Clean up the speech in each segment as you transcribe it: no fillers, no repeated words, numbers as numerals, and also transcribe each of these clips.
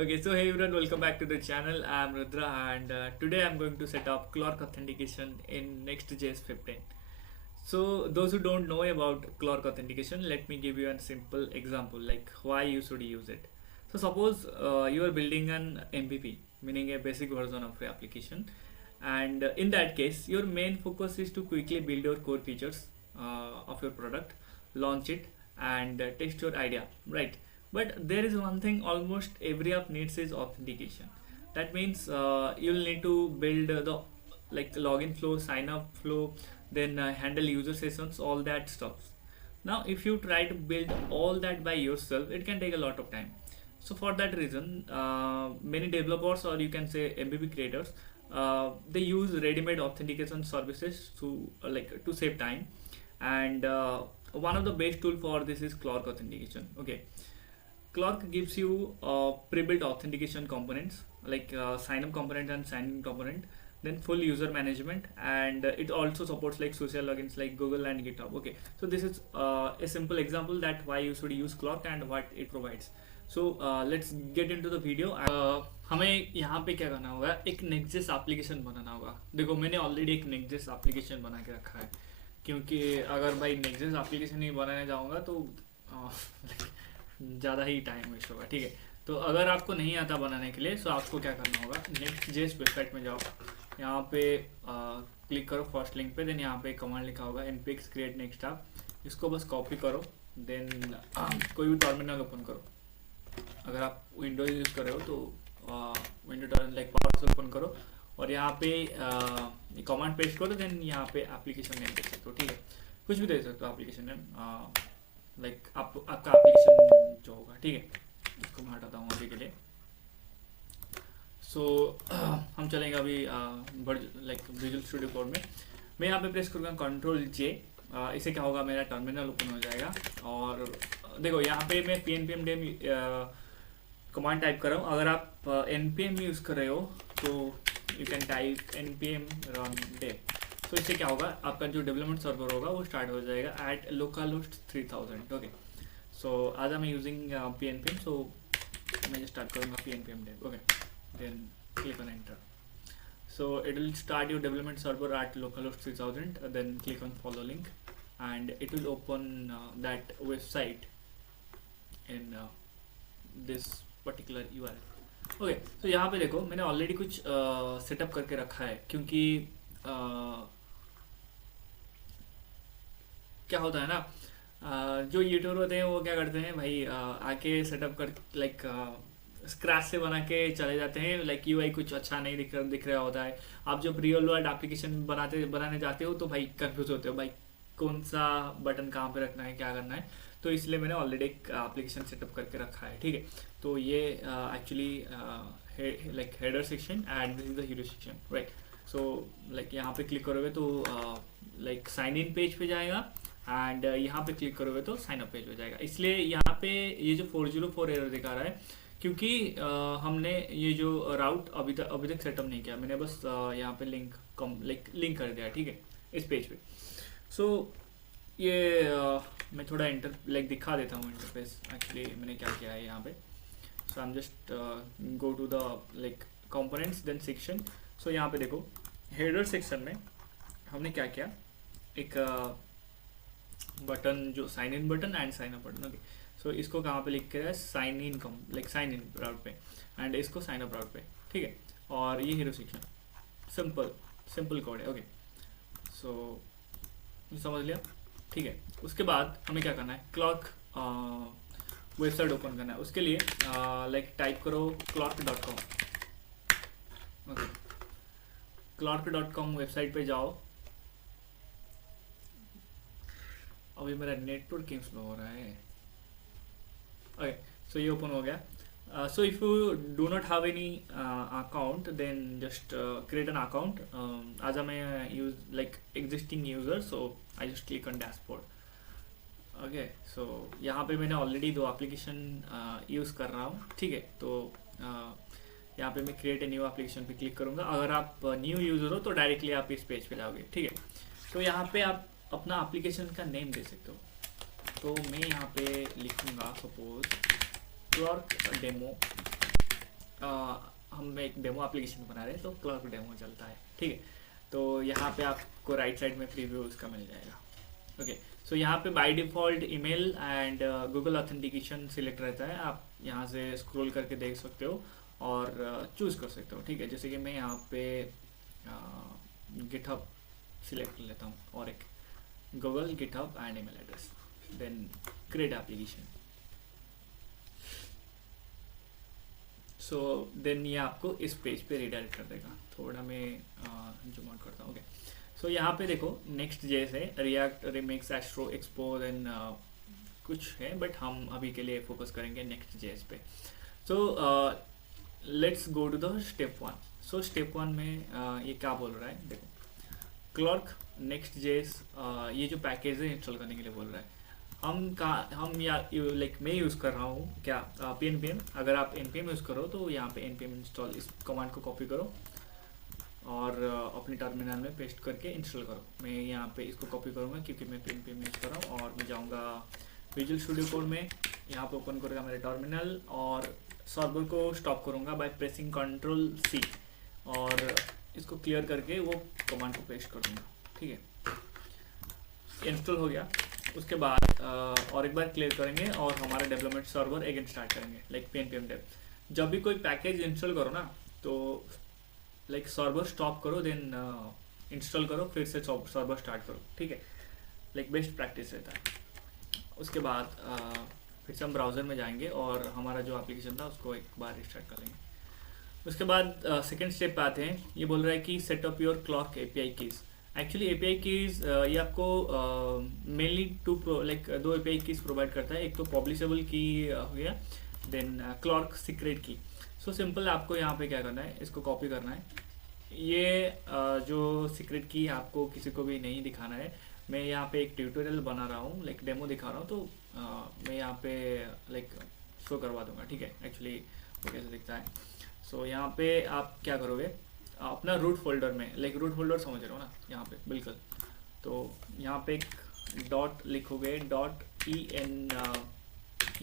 Okay, so hey everyone, welcome back to the channel. I'm Rudra, and today I'm going to set up Clark authentication in Next.js 15. So those who don't know about Clark authentication, let me give you a simple example like why you should use it. So suppose you are building an MVP, meaning a basic version of your application, and in that case, your main focus is to quickly build your core features of your product, launch it, and test your idea, right? But there is one thing almost every app needs is authentication. That means you'll need to build the like login flow, sign up flow, then handle user sessions, all that stuff. Now if you try to build all that by yourself, it can take a lot of time. So for that reason, many developers, or you can say MVP creators, they use ready-made authentication services to to save time. And one of the best tool for this is Clark authentication. Okay, Clark gives you pre-built authentication components like sign up component and sign in component, then full user management, and it also supports like social logins like Google and GitHub. Okay, so this is a simple example that why you should use Clark and what it provides. So let's get into the video. हमें यहाँ पे क्या करना होगा, एक Next.js application बनाना होगा. देखो मैंने ऑलरेडी एक Next.js एप्लीकेशन बना के रखा है, क्योंकि अगर भाई Next.js एप्लीकेशन नहीं बनाने जाऊँगा तो ज़्यादा ही टाइम वेस्ट होगा. ठीक है, तो अगर आपको नहीं आता बनाने के लिए तो आपको क्या करना होगा, Next.js वेबसाइट में जाओ, यहाँ पे क्लिक करो फर्स्ट लिंक पे, देन यहाँ पे कमांड लिखा होगा npx create next app. इसको बस कॉपी करो, देन कोई भी टर्मिनल ओपन करो. अगर आप विंडोज यूज़ कर रहे हो तो विंडो टर्मिनल लाइक पावर से ओपन करो और यहाँ पे कमांड पेस्ट करो, देन यहाँ पे एप्लीकेशन नेम दे सकते हो. ठीक है, कुछ भी दे सकते हो एप्लीकेशन नेम, लाइक आपका एप्लीकेशन जो होगा. ठीक है, इसको मैं हटाता हूँ अभी के लिए. सो हम चलेंगे अभी विजुअल स्टूडियो कोड में. मैं यहाँ पे प्रेस करूँगा Ctrl+J. इससे क्या होगा, मेरा टर्मिनल ओपन हो जाएगा. और देखो यहाँ पे मैं pnpm कमांड टाइप कर रहा हूँ. अगर आप npm यूज़ कर रहे हो तो you can type npm run dev. तो इससे क्या होगा, आपका जो डेवलपमेंट सर्वर होगा वो स्टार्ट हो जाएगा एट localhost 3000. ओके, सो आज आई एम यूजिंग pnpm, सो मैं स्टार्ट करूँगा pnpm dev. Okay, then click on enter. So it will start your development server at localhost 3000. Then click on follow link and it will open that website in this particular URL. Okay, तो यहाँ पे देखो मैंने already कुछ setup करके रखा है, क्योंकि क्या होता है ना, जो यूट्यूबर होते हैं वो क्या करते हैं भाई, आके सेटअप कर लाइक स्क्रैच से बना के चले जाते हैं. लाइक यूआई कुछ अच्छा नहीं दिख रहा होता है. आप जब रियल वर्ल्ड एप्लीकेशन बनाने जाते हो तो भाई कंफ्यूज होते हो, भाई कौन सा बटन कहाँ पे रखना है, क्या करना है. तो इसलिए मैंने ऑलरेडी एक एप्लीकेशन सेटअप करके रखा है. ठीक है, तो ये actually like header section and this is the hero section, right. So like यहाँ पे क्लिक करोगे तो लाइक साइन इन पेज पे जाएगा, एंड यहाँ पे क्लिक करोगे तो साइन अप पेज हो जाएगा. इसलिए यहाँ पे ये जो 404 एरर दिखा रहा है, क्योंकि हमने ये जो राउट अभी तक सेटअप नहीं किया. मैंने बस यहाँ पे लिंक कर दिया. ठीक है, इस पेज पे. सो ये मैं थोड़ा दिखा देता हूँ इंटरफेस एक्चुअली मैंने क्या किया है यहाँ पे. So I am just go to the components then section. So यहाँ पे देखो हेडर सेक्शन में हमने क्या किया, एक बटन जो sign in button and sign up button. Okay, so इसको कहाँ पे लिख के है, साइन इन साइन इन राउट पे, एंड इसको साइन अप राउट पे. ठीक है, और ये हीरो सेक्शन सिंपल कोड है. ओके, सो समझ लिया. ठीक है, उसके बाद हमें क्या करना है, क्लॉक वेबसाइट ओपन करना है. उसके लिए टाइप करो clark.com. ओके, clark.com वेबसाइट पे जाओ. अभी मेरा नेटवर्क क्यों स्लो हो रहा है. ओके, सो ये ओपन हो गया. So if you do not have any account, then just create an account. As I'm a existing user, so I just click on dashboard. Okay, so यहाँ पे मैंने ऑलरेडी 2 एप्लीकेशन यूज़ कर रहा हूँ. ठीक है, तो यहाँ पे मैं क्रिएट ए न्यू एप्लीकेशन पे क्लिक करूँगा. अगर आप न्यू यूज़र हो तो डायरेक्टली आप इस पेज पे जाओगे. ठीक है, तो यहाँ पे आप अपना एप्लीकेशन का नेम दे सकते हो. तो मैं यहाँ पे लिखूँगा सपोज क्लॉर्क डेमो हम एक डेमो एप्लीकेशन बना रहे हैं तो क्लर्क डेमो चलता है, ठीक है। तो यहाँ पे आपको राइट साइड में प्रीव्यू उसका मिल जाएगा। ओके, सो यहाँ पे by default email and Google authentication select रहता है। आप यहाँ से स्क्रॉल करके देख सकते हो और चूज़ कर सकते हो, ठीक है। जैसे कि मैं यहाँ पे गिटहब सिलेक्ट कर लेता हूँ और एक Google GitHub and email address, then create application. So then ये आपको इस पेज पे रिडायरेक्ट कर देगा। थोड़ा मैं जूम आउट करता हूँ। ओके, सो यहाँ पे देखो नेक्स्ट जेएस है, React, Remix, Astro, Expo, then कुछ है, बट हम अभी के लिए फोकस करेंगे नेक्स्ट जेएस पे। So let's go to the step 1। So step 1 में ये क्या बोल रहा है, देखो क्लर्क नेक्स्ट जेएस ये जो पैकेज है इंस्टॉल करने के लिए बोल रहा है। हम या लाइक मैं यूज़ कर रहा हूँ क्या npm। अगर आप npm यूज़ करो तो यहाँ पे npm इंस्टॉल, इस कमांड को कॉपी करो और अपने टर्मिनल में पेस्ट करके इंस्टॉल करो। मैं यहाँ पे इसको कॉपी करूँगा क्योंकि मैं npm यूज़ कर रहा हूँ, और मैं जाऊँगा विजुअल स्टूडियो कोड में, यहाँ पे ओपन करूँगा मेरा टर्मिनल और सर्वर को स्टॉप करूँगा बाय प्रेसिंग Ctrl+C और इसको क्लियर करके वो कमांड को पेस्ट कर दूँगा, ठीक है। इंस्टॉल हो गया। उसके बाद और एक बार क्लियर करेंगे और हमारा डेवलपमेंट सर्वर अगेन स्टार्ट करेंगे, लाइक npm dev। जब भी कोई पैकेज इंस्टॉल करो ना तो लाइक सर्वर स्टॉप करो, देन इंस्टॉल करो, फिर से सर्वर स्टार्ट करो, ठीक है। लाइक बेस्ट प्रैक्टिस रहता है। उसके बाद फिर से हम ब्राउज़र में जाएंगे और हमारा जो एप्लीकेशन था उसको एक बार रिस्टार्ट कर लेंगे। उसके बाद सेकेंड स्टेप पे आते हैं। ये बोल रहा है कि set up your clerk API keys. Actually API keys ये आपको मेनली दो API कीज़ प्रोवाइड करता है। एक तो पब्लिशेबल की हो गया, देन क्लर्क सीक्रेट की। सो सिंपल आपको यहाँ पे क्या करना है, इसको कॉपी करना है। ये जो सीक्रेट की आपको किसी को भी नहीं दिखाना है। मैं यहाँ पे एक ट्यूटोरियल बना रहा हूँ, लाइक डेमो दिखा रहा हूँ, तो मैं यहाँ पे लाइक शो करवा दूंगा, ठीक है। एक्चुअली वो कैसे दिखता है। सो यहाँ पे आप क्या करोगे, अपना रूट फोल्डर में, लाइक रूट फोल्डर समझ रहे हो ना यहाँ पे, बिल्कुल। तो यहाँ पे एक डॉट लिखोगे,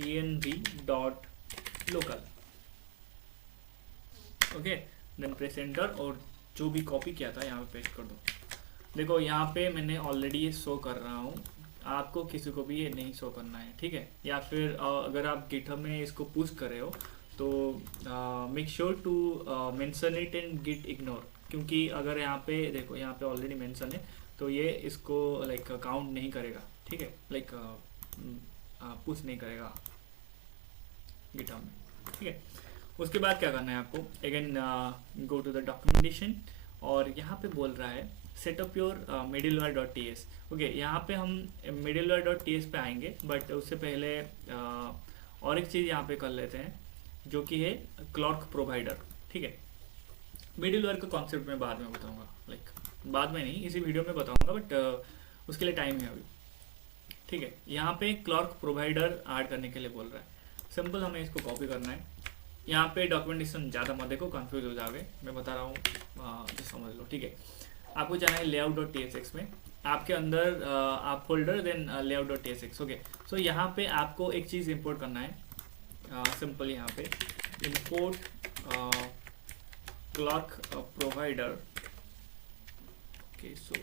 .env.local, okay. Then press enter और जो भी कॉपी किया था यहाँ पे पेस्ट कर दो। देखो यहाँ पे मैंने ऑलरेडी ये शो कर रहा हूँ, आपको किसी को भी ये नहीं शो करना है, ठीक है। या फिर अगर आप गिटहब में इसको पुश कर रहे हो तो make sure to mention it and git ignore, क्योंकि अगर यहाँ पे देखो यहाँ पे ऑलरेडी मेंशन है तो ये इसको लाइक काउंट नहीं करेगा, ठीक है। लाइक पुश नहीं करेगा गिटहब में, ठीक है। उसके बाद क्या करना है आपको, again go to the documentation और यहाँ पे बोल रहा है सेटअप योर middleware.ts। ओके, यहाँ पे हम middleware.ts पे आएंगे, बट उससे पहले और एक चीज़ यहाँ पे कर लेते हैं जो कि है क्लर्क प्रोवाइडर, ठीक है। मिडिलवेयर का कॉन्सेप्ट मैं बाद में बताऊंगा, लाइक बाद में नहीं, इसी वीडियो में बताऊंगा, बट उसके लिए टाइम है अभी, ठीक है। यहाँ पे क्लर्क प्रोवाइडर ऐड करने के लिए बोल रहा है। सिंपल हमें इसको कॉपी करना है। यहाँ पे डॉक्यूमेंटेशन ज़्यादा मत देखो, कंफ्यूज हो जाओगे, मैं बता रहा हूँ जो समझ लो, ठीक है। आपको जाना है layout.tsx में, आपके अंदर आप folder, then layout.tsx, okay. So यहाँ पे आपको एक चीज़ इंपोर्ट करना है, सिंपल यहाँ पे import clerk provider, okay। So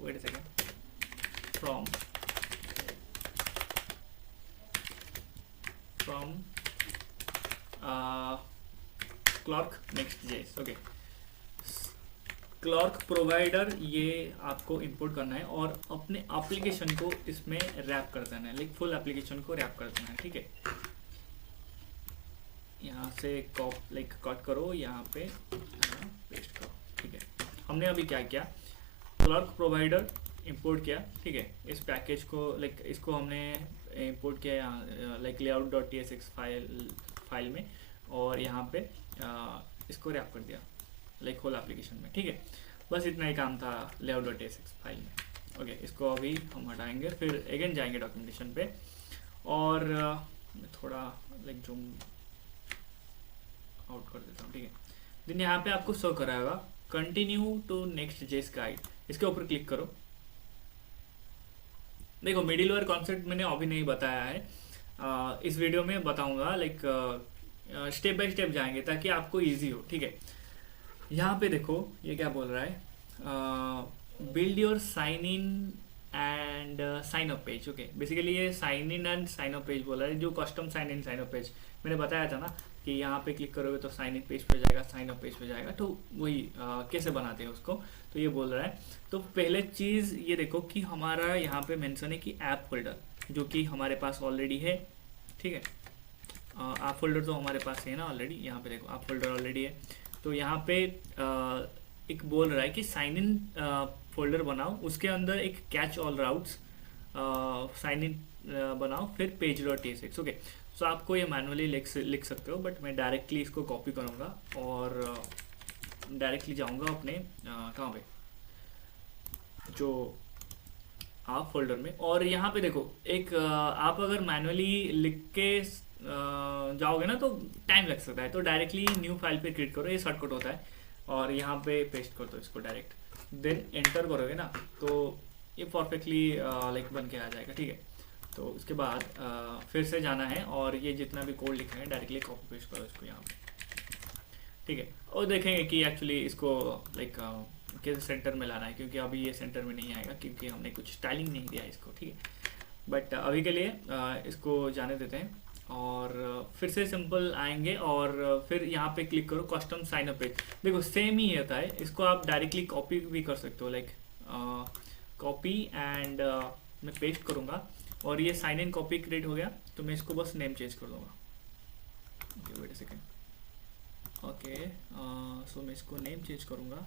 wait a second, from clerk next.js, okay. Clerk provider ये आपको इंपोर्ट करना है और अपने एप्लीकेशन को इसमें रैप कर देना है, लाइक फुल एप्लीकेशन को रैप कर देना है, ठीक है। यहाँ से कट करो, यहाँ पे पेस्ट करो, ठीक है। हमने अभी क्या किया, क्लर्क प्रोवाइडर इंपोर्ट किया, ठीक है। इस पैकेज को लाइक इसको हमने इंपोर्ट किया यहाँ लाइक layout.tsx फाइल में, और यहाँ पे इसको रैप कर दिया लाइक होल एप्लीकेशन में, ठीक है। बस इतना ही काम था layout.tsx फाइल में, ओके। इसको अभी हम हटाएंगे, फिर अगेन जाएंगे डॉक्यूमेंटेशन पे और मैं थोड़ा लाइक जूम आउट कर देता हूँ, ठीक है। देन यहाँ पे आपको शो कराएगा कंटिन्यू टू नेक्स्ट जेस गाइड, इसके ऊपर क्लिक करो। देखो मिडिलवेयर कॉन्सेप्ट मैंने अभी नहीं बताया है, इस वीडियो में बताऊंगा, लाइक स्टेप बाय स्टेप जाएंगे ताकि आपको इजी हो, ठीक है। यहाँ पे देखो ये क्या बोल रहा है, build your sign in and sign up page. Okay, basically ये sign in and sign up page बोल रहा है, जो custom sign in sign up page मैंने बताया था ना कि यहाँ पे क्लिक करोगे तो साइन इन पेज पे जाएगा, साइन अप पेज पे जाएगा। तो वही कैसे बनाते हैं उसको, तो ये बोल रहा है। तो पहले चीज़ ये देखो कि हमारा यहाँ पे मेंशन है कि ऐप फोल्डर, जो कि हमारे पास ऑलरेडी है, ठीक है। ऐप फोल्डर तो हमारे पास है ना ऑलरेडी, यहाँ पे देखो ऐप फोल्डर ऑलरेडी है। तो यहाँ पे एक बोल रहा है कि साइन इन फोल्डर बनाओ, उसके अंदर एक catch all routes sign in बनाओ, फिर page dot T okay. So आपको ये मैनुअली लिख सकते हो, बट मैं डायरेक्टली इसको कॉपी करूँगा और डायरेक्टली जाऊँगा अपने कहाँ पे, जो आप फोल्डर में। और यहाँ पे देखो एक आप अगर मैनुअली लिख के जाओगे ना तो टाइम लग सकता है, तो डायरेक्टली न्यू फाइल पे क्रिएट करो, ये शॉर्टकट होता है। और यहाँ पे पेस्ट कर दो इसको डायरेक्ट, देन एंटर करोगे ना तो ये परफेक्टली लाइक बन के आ जाएगा, ठीक है। तो उसके बाद फिर से जाना है और ये जितना भी कोड लिखा है डायरेक्टली कॉपी पेस्ट करो इसको यहाँ पे, ठीक है। और देखेंगे कि एक्चुअली इसको लाइक कैसे सेंटर में लाना है, क्योंकि अभी ये सेंटर में नहीं आएगा क्योंकि हमने कुछ स्टाइलिंग नहीं दिया इसको, ठीक है। बट अभी के लिए इसको जाने देते हैं और फिर से सिंपल आएंगे और फिर यहाँ पे क्लिक करो कस्टम साइन अप पेज। देखो सेम ही होता है, इसको आप डायरेक्टली कॉपी भी कर सकते हो, लाइक कॉपी एंड मैं पेस्ट करूँगा और ये साइन इन कॉपी क्रिएट हो गया। तो मैं इसको बस नेम चेंज कर दूँगा, okay wait a second, okay. So मैं इसको नेम चेंज करूँगा,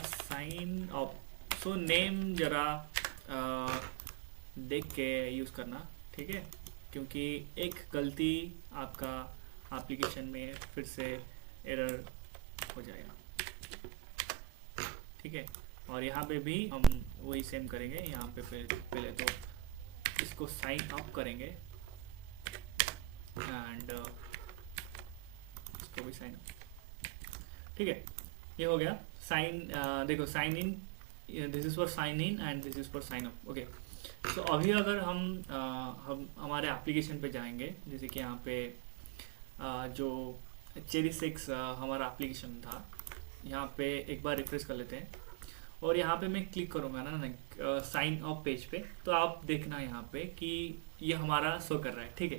साइन अप। सो नेम जरा देख के यूज़ करना, ठीक है, क्योंकि एक गलती आपका एप्लीकेशन में फिर से एरर हो जाएगा, ठीक है। और यहाँ पे भी हम वही सेम करेंगे, यहाँ पे पहले तो इसको साइन अप करेंगे एंड इसको भी साइन अप, ठीक है। ये हो गया साइन, देखो sign in, this is for sign in and this is for sign up, okay. तो अभी अगर हम हमारे एप्लीकेशन पे जाएंगे, जैसे कि यहाँ पे जो चेरी6 हमारा एप्लीकेशन था, यहाँ पे एक बार रिफ्रेश कर लेते हैं और यहाँ पे मैं क्लिक करूँगा ना साइन अप पेज पे, तो आप देखना यहाँ पे कि ये हमारा शो कर रहा है, ठीक है।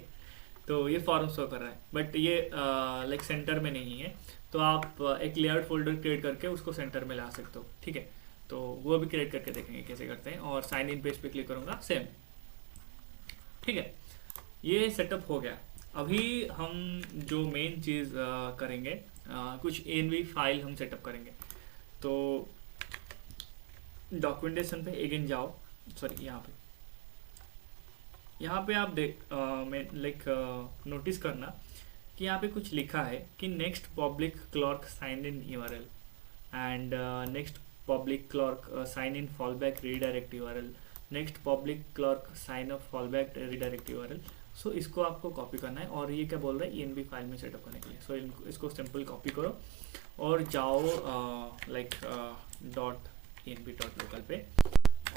तो ये फॉर्म शो कर रहा है, बट ये लाइक सेंटर में नहीं है। तो आप एक लेआउट फोल्डर क्रिएट करके उसको सेंटर में ला सकते हो, ठीक है। तो वो भी क्रिएट करके देखेंगे कैसे करते हैं। और साइन इन पेज पे क्लिक करूँगा सेम, ठीक है। ये सेटअप हो गया। अभी हम जो मेन चीज़ करेंगे, कुछ एनवी फाइल हम सेटअप करेंगे। तो डॉक्यूमेंटेशन पे अगेन जाओ, सॉरी यहाँ पे आप नोटिस करना कि यहाँ पे कुछ लिखा है कि next public clerk sign in URL and next public clerk sign in fallback redirect URL, next public clerk sign up fallback redirect URL. So इसको आपको कॉपी करना है और ये क्या बोल रहा है ENB फाइल में सेटअप करने के लिए। सो इसको सिंपल कॉपी करो और जाओ .env.local पे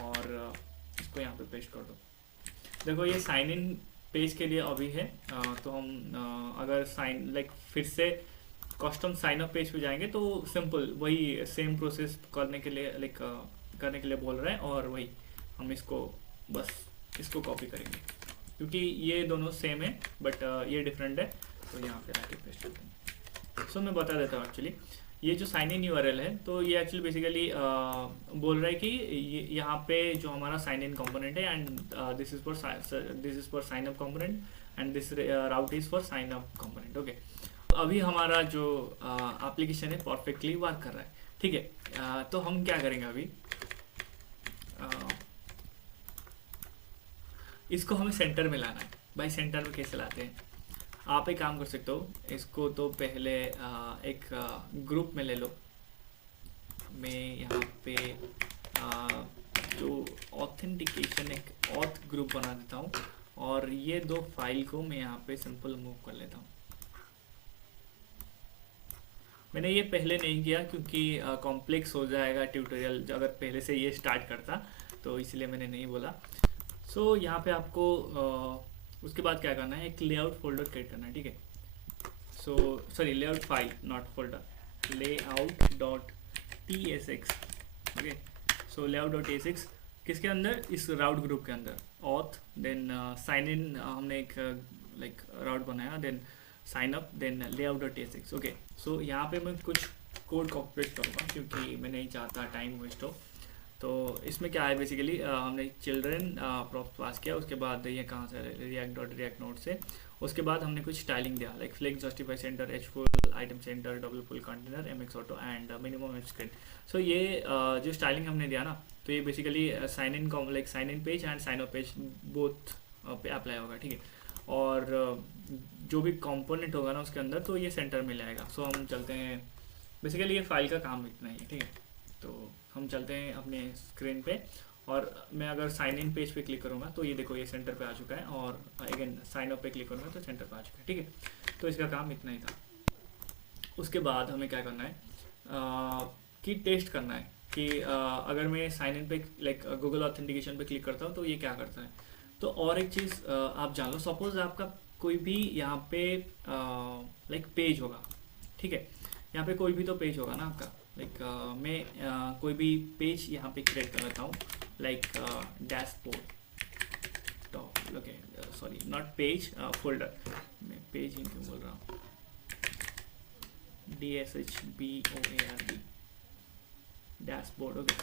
और इसको यहाँ पे पेस्ट कर दो। देखो ये साइन इन पेज के लिए अभी है, तो हम अगर फिर से कस्टम साइन अप पेज पे जाएंगे तो सिंपल वही सेम प्रोसेस करने के लिए बोल रहा है और वही हम इसको बस इसको कॉपी करेंगे क्योंकि ये दोनों सेम है बट ये डिफरेंट है। तो यहाँ पे लाके पेस्ट करते हैं। सो मैं बता देता हूँ एक्चुअली ये जो साइन इन यूआरएल है तो ये एक्चुअली बेसिकली बोल रहा है कि यहाँ पे जो हमारा साइन इन कंपोनेंट है and this is for sign up component and this route is for sign up component, okay. अभी हमारा जो एप्लीकेशन है परफेक्टली वर्क कर रहा है, ठीक है। तो हम क्या करेंगे अभी, इसको हमें सेंटर में लाना है। भाई सेंटर में कैसे लाते हैं, आप एक काम कर सकते हो, इसको तो पहले एक ग्रुप में ले लो। मैं यहाँ पे जो ऑथेंटिकेशन एक ऑथ ग्रुप बना देता हूँ और ये दो फाइल को मैं यहाँ पे सिंपल मूव कर लेता हूँ। मैंने ये पहले नहीं किया क्योंकि कॉम्प्लेक्स हो जाएगा ट्यूटोरियल अगर पहले से ये स्टार्ट करता, तो इसलिए मैंने नहीं बोला। सो यहाँ पे आपको उसके बाद क्या करना है, एक लेआउट फोल्डर क्रिएट करना है, ठीक है। So sorry, layout file not folder, layout.tsx। Okay, so layout.tsx किसके अंदर, इस राउट ग्रुप के अंदर, ऑथ देन साइन इन, हमने एक लाइक राउट बनाया, then sign up, then layout.tsx। Okay, so यहाँ पे मैं कुछ कोड कॉपी पेस्ट करूँगा क्योंकि मैं नहीं चाहता टाइम वेस्ट हो। तो इसमें क्या है बेसिकली, हमने चिल्ड्रन प्रॉप्स पास किया, उसके बाद ये कहाँ से, react.react नोड से, उसके बाद हमने कुछ स्टाइलिंग दिया like flex, justify center, H full, item center, double full container, M X auto and minimum F screen. So ये जो स्टाइलिंग हमने दिया ना, तो ये basically sign in like sign in page and sign up page both पे apply होगा, ठीक है। और जो भी कंपोनेंट होगा ना उसके अंदर, तो ये सेंटर में लाएगा। सो हम चलते हैं, बेसिकली ये फाइल का काम इतना ही है, ठीक है। तो हम चलते हैं अपने स्क्रीन पे, और मैं अगर साइन इन पेज पे क्लिक करूँगा तो ये देखो ये सेंटर पे आ चुका है, और अगेन साइन अप पे क्लिक करूँगा तो सेंटर पे आ चुका है, ठीक है। तो इसका काम इतना ही था। उसके बाद हमें क्या करना है, कि टेस्ट करना है कि अगर मैं साइन इन पे लाइक गूगल ऑथेंटिकेशन पे क्लिक करता हूँ तो ये क्या करता है। तो और एक चीज़ आप जान लो, सपोज आपका कोई भी यहाँ पे लाइक पेज होगा, ठीक है, यहाँ पे कोई भी तो पेज होगा ना आपका, लाइक मैं कोई भी पेज यहाँ पे क्रिएट कर लेता हूँ, like dashboard top, okay sorry not page, folder, मैं पेज ही क्यों बोल रहा हूँ, DSHBOARD, डैशबोर्ड। ओके,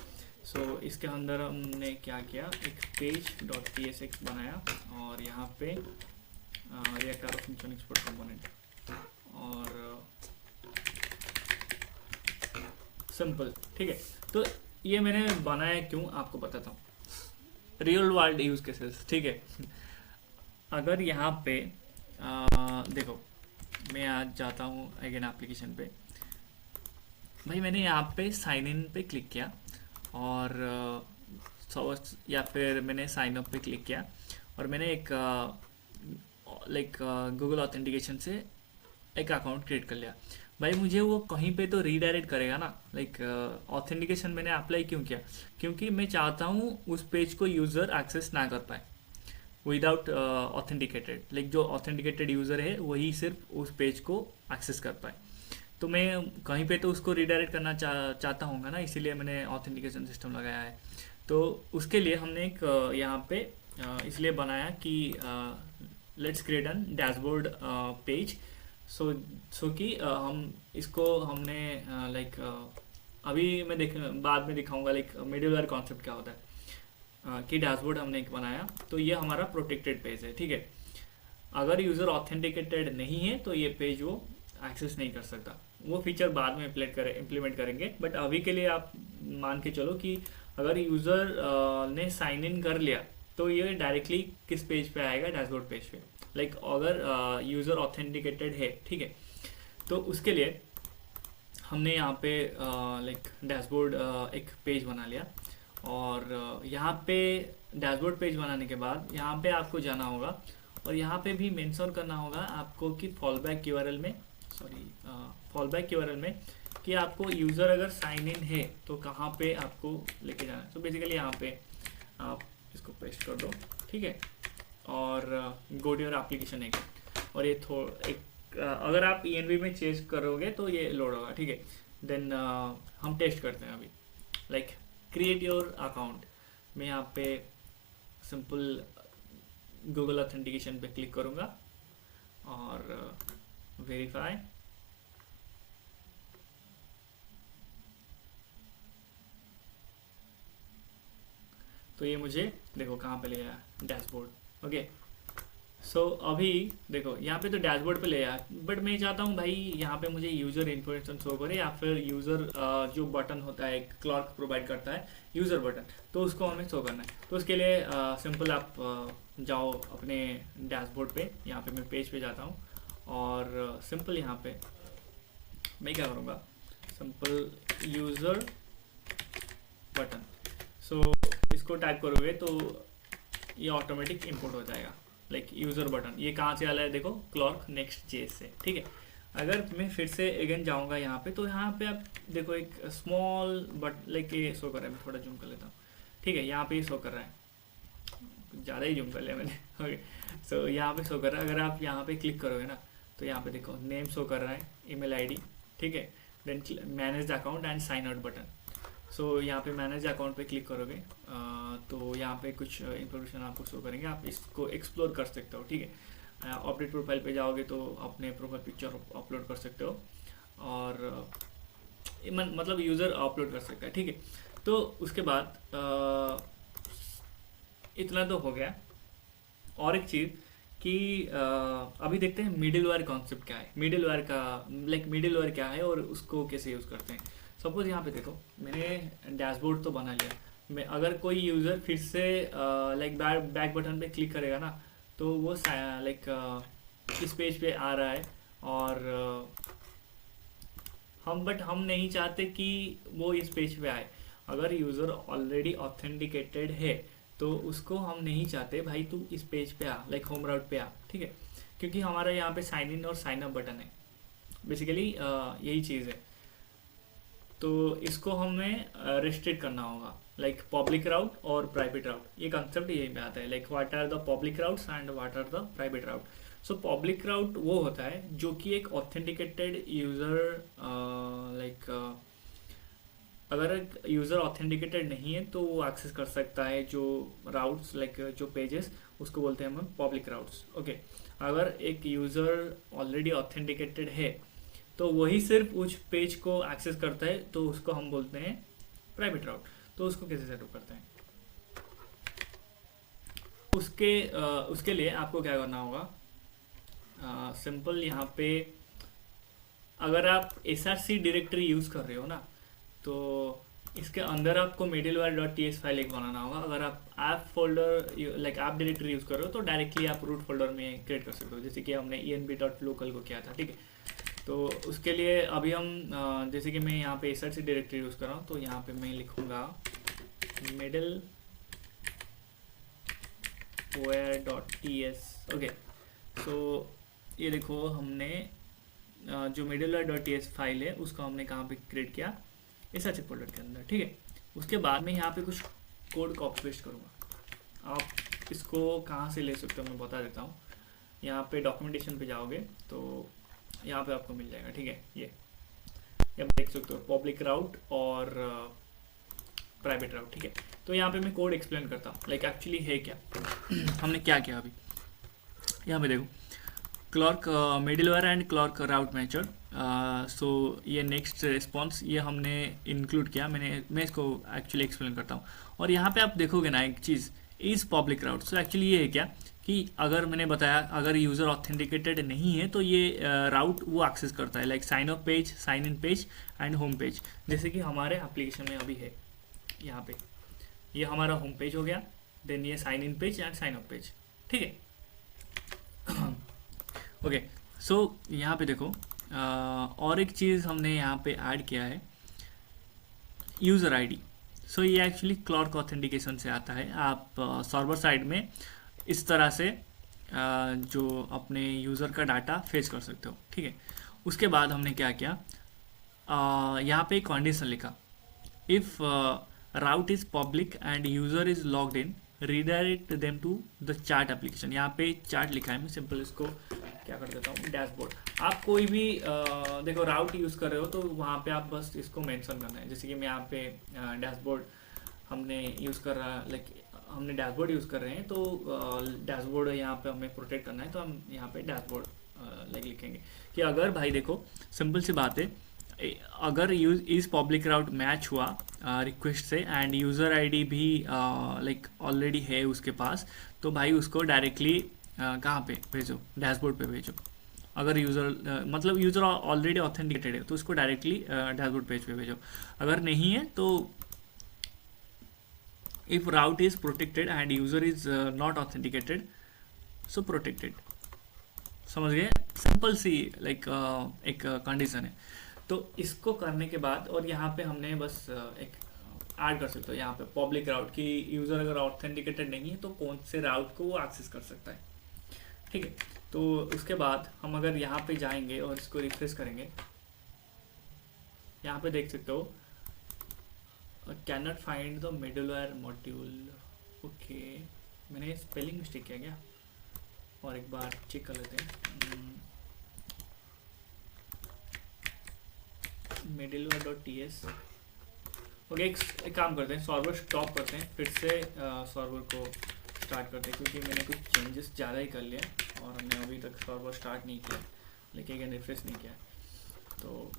सो इसके अंदर हमने क्या किया, एक पेज डॉट tsx बनाया, और यहाँ पे React arrow function export component, और सिंपल, ठीक है। तो ये मैंने बनाया क्यों आपको बताता हूँ, रियल वर्ल्ड यूज केसेस, ठीक है। अगर यहाँ पे देखो, मैं आज जाता हूँ अगेन एप्लीकेशन पे, भाई मैंने यहाँ पे साइन इन पे क्लिक किया, और या फिर मैंने साइन अप पे क्लिक किया, और मैंने एक लाइक गूगल ऑथेंटिकेशन से एक अकाउंट क्रिएट कर लिया। भाई मुझे वो कहीं पे तो रीडायरेक्ट करेगा ना, लाइक ऑथेंटिकेशन मैंने अप्लाई क्यों किया, क्योंकि मैं चाहता हूँ उस पेज को यूज़र एक्सेस ना कर पाए विदाउट ऑथेंटिकेटेड, लाइक जो ऑथेंटिकेटेड यूज़र है वही सिर्फ उस पेज को एक्सेस कर पाए। तो मैं कहीं पे तो उसको रीडायरेक्ट करना चाहता हूँ ना, इसीलिए मैंने ऑथेंटिकेशन सिस्टम लगाया है। तो उसके लिए हमने एक यहाँ पे इसलिए बनाया कि let's create an dashboard page, so कि हम इसको हमने लाइक अभी मैं बाद में दिखाऊंगा लाइक मिडिलवेयर कॉन्सेप्ट क्या होता है, कि डैशबोर्ड हमने एक बनाया, तो ये हमारा प्रोटेक्टेड पेज है, ठीक है। अगर यूज़र ऑथेंटिकेटेड नहीं है तो ये पेज वो एक्सेस नहीं कर सकता, वो फीचर बाद में इम्प्लीमेंट करेंगे, बट अभी के लिए आप मान के चलो कि अगर यूज़र ने साइन इन कर लिया तो ये डायरेक्टली किस पेज पे आएगा, डैशबोर्ड पेज पे, लाइक अगर यूज़र ऑथेंटिकेटेड है, ठीक है। तो उसके लिए हमने यहाँ पे लाइक डैशबोर्ड एक पेज बना लिया, और यहाँ पे डैशबोर्ड पेज बनाने के बाद यहाँ पे आपको जाना होगा, और यहाँ पे भी मेंशन करना होगा आपको कि फॉलबैक यूआरएल में, फॉलबैक यूआरएल में कि आपको यूज़र अगर साइन इन है तो कहाँ पे आपको लेके जाना है। तो बेसिकली यहाँ पे आप इसको पेस्ट कर दो, ठीक है, और गो टू योर एप्लीकेशन एक, और ये एक अगर आप ENV में चेंज करोगे तो ये लोड होगा, ठीक है। देन हम टेस्ट करते हैं अभी, लाइक क्रिएट योर अकाउंट, मैं यहाँ पे सिंपल गूगल ऑथेंटिकेशन पे क्लिक करूँगा, और वेरीफाई, तो ये मुझे देखो कहाँ पे ले आया, डैशबोर्ड। ओके, सो अभी देखो यहाँ पे तो डैशबोर्ड पे ले आया, बट मैं चाहता हूँ भाई यहाँ पे मुझे यूज़र इन्फॉर्मेशन शो करे, या फिर यूज़र जो बटन होता है क्लॉर्क प्रोवाइड करता है यूज़र बटन, तो उसको हमें शो करना है। तो उसके लिए सिंपल आप जाओ अपने डैशबोर्ड पे, यहाँ पे मैं पेज पे जाता हूँ, और सिंपल यहाँ पे मैं क्या करूँगा, सिंपल यूज़र बटन, सो इसको टाइप करोगे तो ये ऑटोमेटिक इंपोर्ट हो जाएगा, लाइक यूज़र बटन। ये कहाँ से आया है देखो, क्लॉर्क नेक्स्ट जेस से, ठीक है। अगर मैं फिर से अगेन जाऊँगा यहाँ पे, तो यहाँ पे आप देखो एक स्मॉल बट लाइक ये शो कर रहा है, मैं थोड़ा जूम कर लेता हूँ, ठीक है। यहाँ पे शो कर रहा है, ज़्यादा ही जूम कर लिया मैंने, ओके। सो यहाँ पे शो कर रहा है, अगर आप यहाँ पे क्लिक करोगे ना तो यहाँ पे देखो नेम शो कर रहा है, ईमेल आईडी, ठीक है। Then manage account and sign out button. So यहाँ पे मैनेज अकाउंट पे क्लिक करोगे तो यहाँ पे कुछ इंफॉर्मेशन आपको शो करेंगे, आप इसको एक्सप्लोर कर सकते हो, ठीक है। अपडेट प्रोफाइल पे जाओगे तो अपने प्रोफाइल पिक्चर अपलोड कर सकते हो, और मतलब यूज़र अपलोड कर सकता है, ठीक है। तो उसके बाद इतना तो हो गया। और एक चीज़ कि अभी देखते हैं मिडिल वेयर कॉन्सेप्ट क्या है, मिडिल वेयर का मिडिल वेयर क्या है और उसको कैसे यूज़ करते हैं। सपोज यहाँ पे देखो मैंने डैशबोर्ड तो बना लिया, मैं अगर कोई यूज़र फिर से बैक बटन पे क्लिक करेगा ना, तो वो इस पेज पे आ रहा है, और हम नहीं चाहते कि वो इस पेज पे आए। अगर यूज़र ऑलरेडी ऑथेंटिकेटेड है तो उसको हम नहीं चाहते भाई तू इस पेज पे आ, होम राउट पे आ, ठीक है। क्योंकि हमारा यहाँ पे साइन इन और साइन अप बटन है, बेसिकली यही चीज़ है। तो इसको हमें रिस्ट्रिक्ट करना होगा, पब्लिक राउट और प्राइवेट राउट, ये कंसेप्ट यही में आता है, what are the public routes and what are the private route. So public route वो होता है जो कि एक ऑथेंटिकेटेड यूज़र अगर एक यूज़र ऑथेंटिकेटेड नहीं है तो वो एक्सेस कर सकता है जो राउट्स, जो पेजेस, उसको बोलते हैं हम पब्लिक राउट्स, ओके। अगर एक यूज़र ऑलरेडी ऑथेंटिकेटेड है तो वही सिर्फ उस पेज को एक्सेस करता है, तो उसको हम बोलते हैं प्राइवेट राउट। तो उसको कैसे सेटअप करते हैं, उसके लिए आपको क्या करना होगा, सिंपल यहाँ पे अगर आप SRC डायरेक्टरी यूज़ कर रहे हो ना, तो इसके अंदर आपको middleware.ts फाइल एक बनाना होगा। अगर आप app folder app directory use कर रहे हो तो डायरेक्टली आप रूट फोल्डर में क्रिएट कर सकते हो, जैसे कि हमने env.local को किया था, ठीक है। तो उसके लिए अभी हम जैसे कि मैं यहाँ पे SRC डायरेक्टरी यूज़ कर रहा हूँ, तो यहाँ पे मैं लिखूँगा middleware.ts, ओके। तो ये देखो हमने जो middleware.ts फाइल है उसको हमने कहाँ पे क्रिएट किया, SRC फोल्डर के अंदर, ठीक है। उसके बाद मैं यहाँ पे कुछ कोड कॉपी पेस्ट करूँगा। आप इसको कहाँ से ले सकते हो मैं बता देता हूँ। यहाँ पे डॉक्यूमेंटेशन पे जाओगे तो यहाँ पे आपको मिल जाएगा, ठीक है। ये आप देख सकते हो पब्लिक राउट और प्राइवेट राउट, ठीक है। तो यहाँ पे मैं कोड एक्सप्लेन करता हूँ, एक्चुअली है क्या हमने क्या किया अभी। यहाँ पे देखो क्लॉर्क मिडिलवेयर एंड क्लॉर्क राउट मैचर। सो ये नेक्स्ट रिस्पॉन्स ये हमने इंक्लूड किया, मैं इसको एक्चुअली एक्सप्लेन करता हूँ। और यहाँ पे आप देखोगे ना एक चीज़ is public route. So actually ये है क्या कि अगर मैंने बताया अगर यूज़र ऑथेंटिकेटेड नहीं है तो ये राउट वो एक्सेस करता है, sign up page, sign in page and home page, जैसे कि हमारे एप्लीकेशन में अभी है। यहाँ पे ये हमारा होम पेज हो गया, देन ये sign in page and sign up page, ठीक है। ओके, सो यहाँ पे देखो और एक चीज़ हमने यहाँ पे ऐड किया है, यूज़र आईडी। सो ये एक्चुअली क्लॉर्क ऑथेंटिकेशन से आता है। आप सर्वर साइड में इस तरह से जो अपने यूज़र का डाटा फेच कर सकते हो, ठीक है। उसके बाद हमने क्या किया, यहाँ पे एक कंडीशन लिखा, if route is public and user is logged in redirect them to the chart application. यहाँ पे चार्ट लिखा है, मैं सिंपल इसको क्या कर देता हूँ डैशबोर्ड। आप कोई भी देखो राउट यूज़ कर रहे हो तो वहाँ पे आप बस इसको मेंशन करना है, जैसे कि मैं यहाँ पे डैशबोर्ड हमने यूज़ कर रहा हमने डैशबोर्ड यूज़ कर रहे हैं, तो डैशबोर्ड यहाँ पे हमें प्रोटेक्ट करना है, तो हम यहाँ पे डैशबोर्ड लिखेंगे कि अगर भाई देखो सिंपल सी बात है, अगर इस पब्लिक राउट मैच हुआ रिक्वेस्ट से एंड यूज़र आईडी भी ऑलरेडी है उसके पास, तो भाई उसको डायरेक्टली कहाँ पे भेजो, डैशबोर्ड पे भेजो। अगर यूज़र यूज़र ऑलरेडी ऑथेंटिकेटेड है तो उसको डायरेक्टली डैशबोर्ड पेज पे भेजो। अगर नहीं है तो if route is protected end user is not authenticated so protected. समझ गए, सिंपल सी एक कंडीशन है। तो इसको करने के बाद और यहाँ पे हमने बस एक ऐड कर सकते हो यहाँ पे पब्लिक राउट की, यूज़र अगर ऑथेंटिकेटेड नहीं है तो कौन से राउट को वो एक्सेस कर सकता है, ठीक है। तो उसके बाद हम अगर यहाँ पे जाएंगे और इसको रिफ्रेश करेंगे, यहाँ पे देख सकते हो can not find the middleware module. Okay, मैंने स्पेलिंग मिस्टेक किया क्या, और एक बार चेक कर लेते हैं। middleware.ts। ओके, एक काम करते हैं, सर्वर स्टॉप करते हैं, फिर से सर्वर को स्टार्ट करते हैं, क्योंकि मैंने कुछ चेंजेस ज़्यादा ही कर लिया और हमने अभी तक सर्वर स्टार्ट नहीं किया, लेकिन रिफ्रेश नहीं किया। तो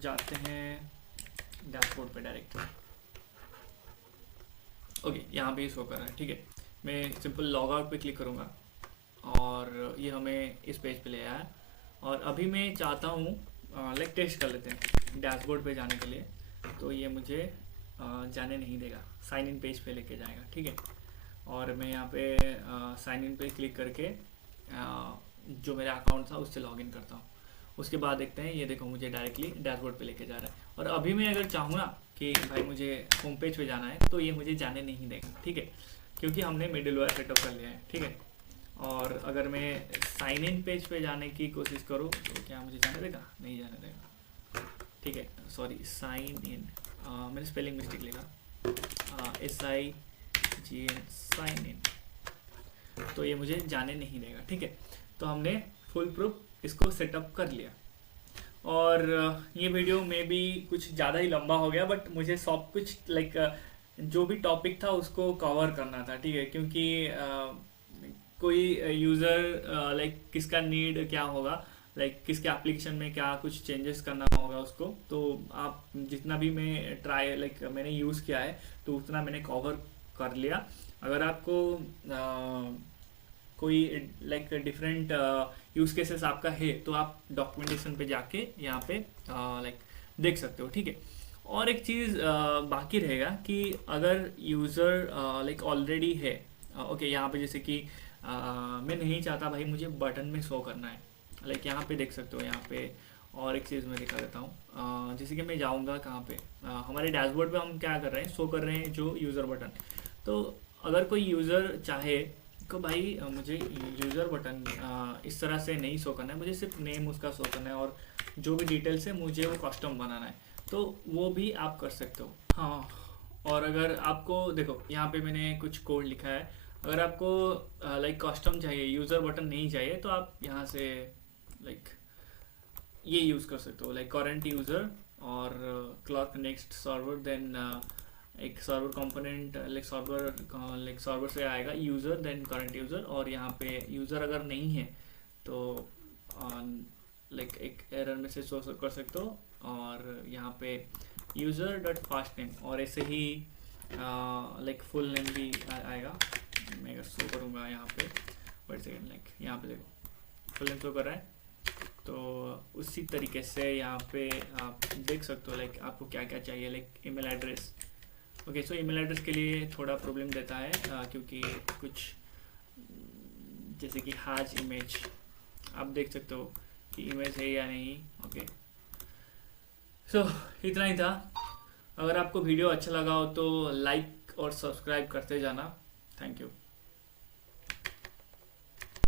जाते हैं डैशबोर्ड पे डायरेक्ट। ओके, यहाँ पे शो कर रहा है, ठीक है। मैं सिंपल लॉग आउट पे क्लिक करूँगा और ये हमें इस पेज पे ले आया है। और अभी मैं चाहता हूँ लाइक टेस्ट कर लेते हैं डैशबोर्ड पे जाने के लिए, तो ये मुझे जाने नहीं देगा, साइन इन पेज पे लेके जाएगा, ठीक है। और मैं यहाँ पे साइन इन पे क्लिक करके जो मेरा अकाउंट था उससे लॉगिन करता हूँ। उसके बाद देखते हैं, ये देखो मुझे डायरेक्टली डैशबोर्ड पे लेके जा रहा है। और अभी मैं अगर चाहूँ ना कि भाई मुझे होम पेज पे जाना है, तो ये मुझे जाने नहीं देगा, ठीक है, क्योंकि हमने मिडिलवेयर सेटअप कर लिया है, ठीक है। और अगर मैं साइन इन पेज पे जाने की कोशिश करूँ तो क्या मुझे जाने देगा? नहीं जाने देगा, ठीक है। सॉरी, साइन इन, मैंने स्पेलिंग मिस्टेक लिखा, SIGN, साइन इन, तो ये मुझे जाने नहीं देगा, ठीक है। तो हमने फुल प्रूफ इसको सेटअप कर लिया। और ये वीडियो में भी कुछ ज़्यादा ही लंबा हो गया, बट मुझे सब कुछ लाइक जो भी टॉपिक था उसको कवर करना था, ठीक है, क्योंकि कोई यूज़र लाइक किसका नीड क्या होगा, लाइक किसके एप्लीकेशन में क्या कुछ चेंजेस करना होगा उसको, तो आप जितना भी मैं ट्राई लाइक मैंने यूज़ किया है तो उतना मैंने कवर कर लिया। अगर आपको कोई लाइक डिफरेंट यूज़ केसेस आपका है तो आप डॉक्यूमेंटेशन पे जाके यहाँ पे लाइक देख सकते हो, ठीक है। और एक चीज़ बाकी रहेगा कि अगर यूज़र लाइक ऑलरेडी है, ओके, यहाँ पे जैसे कि मैं नहीं चाहता भाई मुझे बटन में शो करना है, लाइक यहाँ पे देख सकते हो, यहाँ पे और एक चीज़ मैं दिखा देता हूँ। जैसे कि मैं जाऊँगा कहाँ पे, हमारे डैशबोर्ड पे हम क्या कर रहे हैं, शो कर रहे हैं जो यूज़र बटन। तो अगर कोई यूज़र चाहे को भाई मुझे यूज़र बटन इस तरह से नहीं शो करना है, मुझे सिर्फ नेम उसका शो करना है और जो भी डिटेल्स है मुझे वो कस्टम बनाना है, तो वो भी आप कर सकते हो। हाँ, और अगर आपको देखो यहाँ पे मैंने कुछ कोड लिखा है, अगर आपको लाइक कस्टम चाहिए, यूज़र बटन नहीं चाहिए, तो आप यहाँ से लाइक ये यूज़ कर सकते हो, लाइक करंट यूज़र और क्लॉक नेक्स्ट सर्वर, देन एक सर्वर कंपोनेंट लाइक सर्वर से आएगा यूज़र, देन करंट यूज़र, और यहाँ पे यूज़र अगर नहीं है तो लाइक एक एरर मैसेज शो कर सकते हो, और यहाँ पे यूज़र डॉट फास्ट नेम, और ऐसे ही लाइक फुल नेम भी आएगा। मैं अगर शो करूँगा यहाँ पे, वेट सेकेंड, लाइक यहाँ पे देखो फुल नेम शो कर रहा है, तो उसी तरीके से यहाँ पे आप देख सकते हो लाइक आपको क्या क्या चाहिए, लाइक ईमेल एड्रेस। ओके, सो ईमेल एड्रेस के लिए थोड़ा प्रॉब्लम देता है क्योंकि कुछ जैसे कि हाज इमेज, आप देख सकते हो कि इमेज है या नहीं। ओके, सो इतना ही था। अगर आपको वीडियो अच्छा लगा हो तो लाइक और सब्सक्राइब करते जाना। Thank you.